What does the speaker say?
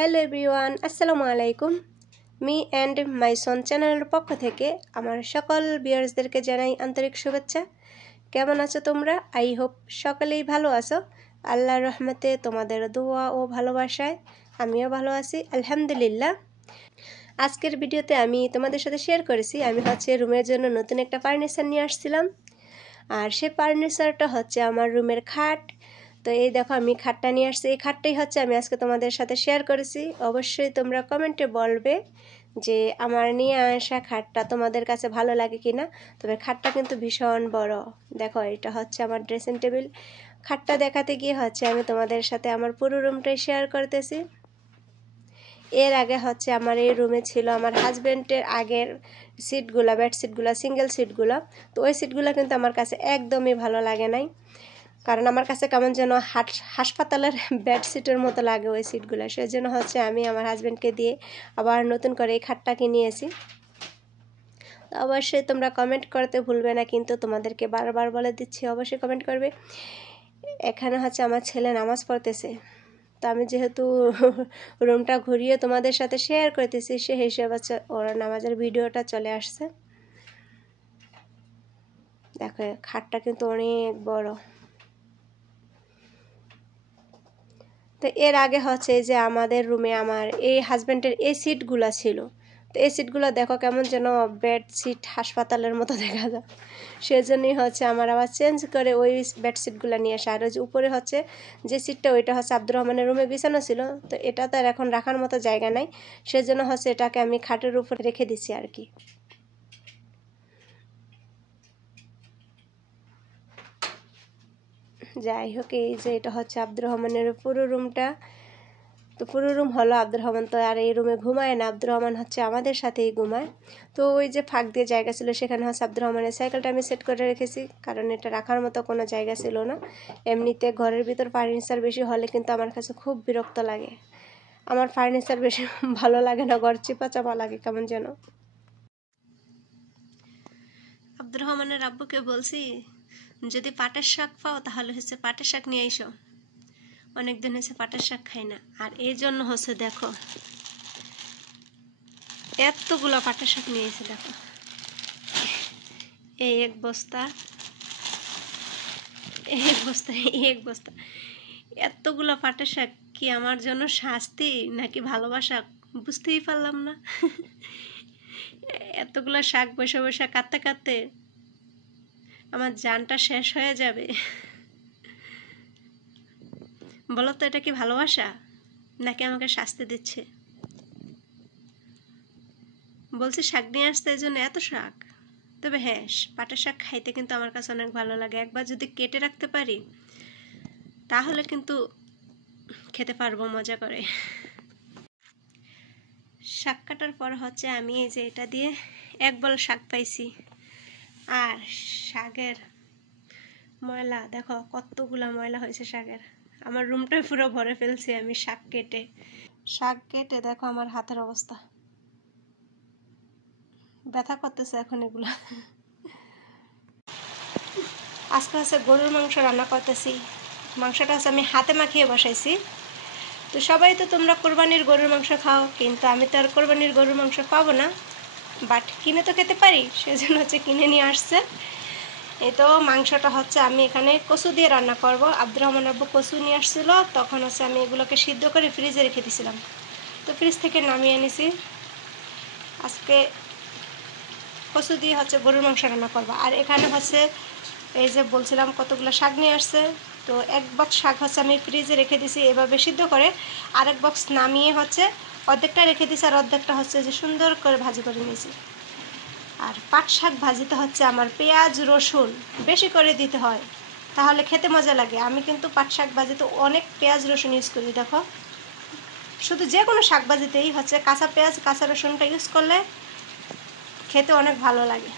Hello everyone, আসসালামু আলাইকুম। Me and my সন চ্যানেলের পক্ষ থেকে আমার সকল ভিউয়ার্সদেরকে জানাই আন্তরিক শুভেচ্ছা। কেমন আছো তোমরা? আই হোপ সকলেই ভালো আছো। আল্লাহর রহমতে তোমাদের দোয়া ও ভালোবাসায় আমিও ভালো আছি, আলহামদুলিল্লাহ। আজকের ভিডিওতে আমি তোমাদের সাথে শেয়ার করেছি আমি রুমের জন্য নতুন একটা ফার্নিচার নিয়ে আসছিলাম। আর সে ফার্নিচারটা আমার রুমের খাট। তো এই দেখো আমি খাটটা নিয়ে আসছি। এই খাটটাই আমি আজকে তোমাদের সাথে শেয়ার করেছি। অবশ্যই তোমরা কমেন্টে বলবে যে আমার নিয়ে আসা খাটটা তোমাদের কাছে ভালো লাগে কি না। তবে খাটটা কিন্তু ভীষণ বড়। দেখো এটা আমার ড্রেসিং টেবিল। খাটটা দেখাতে গিয়ে আমি তোমাদের সাথে আমার পুরো রুমটাই শেয়ার করতেছি। এর আগে আমার এই রুমে ছিল আমার হাজব্যান্ডের আগের সিটগুলো, বেডশিটগুলো, সিঙ্গেল সিটগুলো। তো ওই সিটগুলো কিন্তু আমার কাছে একদমই ভালো লাগে নাই, কারণ আমার কাছে কেমন যেন হাসপাতালের বেডশিটের মতো লাগে ওই সিটগুলো। সেই জন্য আমি আমার হাজব্যান্ডকে দিয়ে আবার নতুন করে এই খাটটাকে নিয়েছি। তো অবশ্যই তোমরা কমেন্ট করতে ভুলবে না, কিন্তু তোমাদেরকে বারবার বলে দিচ্ছি অবশ্যই কমেন্ট করবে। এখানে আমার ছেলে নামাজ পড়তেছে, তো আমি যেহেতু রুমটা ঘুরিয়ে তোমাদের সাথে শেয়ার করতেছি, সে হিসেবে ওর নামাজের ভিডিওটা চলে আসছে। দেখো খাটটা কিন্তু অনেক বড়। তো এর আগে যে আমাদের রুমে আমার এই হাজব্যান্ডের এই সিটগুলো ছিল। তো এই সিটগুলো দেখো কেমন যেন বেডশিট হাসপাতালের মতো দেখা যায়। সেজন্যই আমার আবার চেঞ্জ করে ওই বেডশিটগুলো নিয়ে আসা। আর যে উপরে যে সিটটা ওইটা আব্দুর রহমানের রুমে বিছানো ছিল। তো এটা তো আর এখন রাখার মতো জায়গা নাই, সেজন্য এটাকে আমি খাটের উপর রেখে দিছি আর কি। যাই হোক, এই যে এটা আব্দুর রহমানের পুরো রুমটা। তো পুরো রুম হলো আব্দুর রহমান তো আর এই রুমে ঘুমায় না, আব্দুর রহমান আমাদের সাথেই ঘুমায়। তো ওই যে ফাঁক দিয়ে জায়গা ছিল সেখানে আব্দুর রহমানের সাইকেলটা আমি সেট করে রেখেছি, কারণ এটা রাখার মতো কোনো জায়গা ছিল না। এমনিতে ঘরের ভিতর ফার্নিচার বেশি হলে কিন্তু আমার কাছে খুব বিরক্ত লাগে। আমার ফার্নিচার বেশি ভালো লাগে না, ঘর চিপা চাপা লাগে কেমন যেন। আব্দুর রহমানের আব্বুকে বলছি যদি পাটের শাক পাও তাহলে পাটের শাক নিয়ে এসো। অনেকদিন পাটের শাক খাই না। আর এই জন্য দেখো এতগুলো পাটের শাক নিয়েছে। দেখো এই এক বস্তা, এক বস্তা, এক বস্তা। এতগুলো পাটের শাক কি আমার জন্য শাস্তি নাকি ভালোবাসা বুঝতেই পারলাম না। এতগুলো শাক বসে বসে কাটতে কাটতে আমার জানটা শেষ হয়ে যাবে। বলো তো এটা কি ভালোবাসা নাকি আমাকে শাস্তি দিচ্ছে? বলছি শাক নিয়ে আসতে, এই জন্য এত শাক। তবে হ্যাঁ, পাটের শাক খাইতে কিন্তু আমার কাছে অনেক ভালো লাগে। একবার যদি কেটে রাখতে পারি তাহলে কিন্তু খেতে পারবো মজা করে। শাক কাটার পর আমি এই যে এটা দিয়ে এক বল শাক পাইছি। আর শাকের ময়লা দেখো কতগুলা ময়লা হয়েছে শাকের। আমার রুমটাই পুরো ভরে ফেলছি আমি শাক কেটে দেখো আমার হাতের অবস্থা, ব্যথা করতেছে এখন এগুলা। আজকে গরুর মাংস রান্না করতেছি। মাংসটা আমি হাতে মাখিয়ে বসাইছি। তো সবাই তো তোমরা কোরবানির গরুর মাংস খাও, কিন্তু আমি তো আর কোরবানির গরুর মাংস পাবো না, বাট কিনে তো খেতে পারি, সেজন্য কিনে নিয়ে আসছে। এই তো মাংসটা আমি এখানে কচু দিয়ে রান্না করব। আব্দুর রহমান আব্বু কচু নিয়ে আসছিল, তখন আমি এগুলোকে সিদ্ধ করে ফ্রিজে রেখে দিয়েছিলাম। তো ফ্রিজ থেকে নামিয়ে এনেছি। আজকে কচু দিয়ে গরুর মাংস রান্না করবো। আর এখানে এই যে বলছিলাম কতগুলো শাক নিয়ে আসছে। তো এক বক্স শাক আমি ফ্রিজে রেখে দিছি এভাবে সিদ্ধ করে। আরেক বক্স নামিয়ে অর্ধেকটা রেখে দিছি, আর অর্ধেকটা যে সুন্দর করে ভাজি করে নিয়েছি। আর পাট শাক ভাজিতে আমার পেঁয়াজ রসুন বেশি করে দিতে হয়, তাহলে খেতে মজা লাগে। আমি কিন্তু পাট শাক ভাজিতে অনেক পেঁয়াজ রসুন ইউজ করি। দেখো শুধু যে কোনো শাক ভাজিতেই কাঁচা পেঁয়াজ কাঁচা রসুনটা ইউজ করলে খেতে অনেক ভালো লাগে।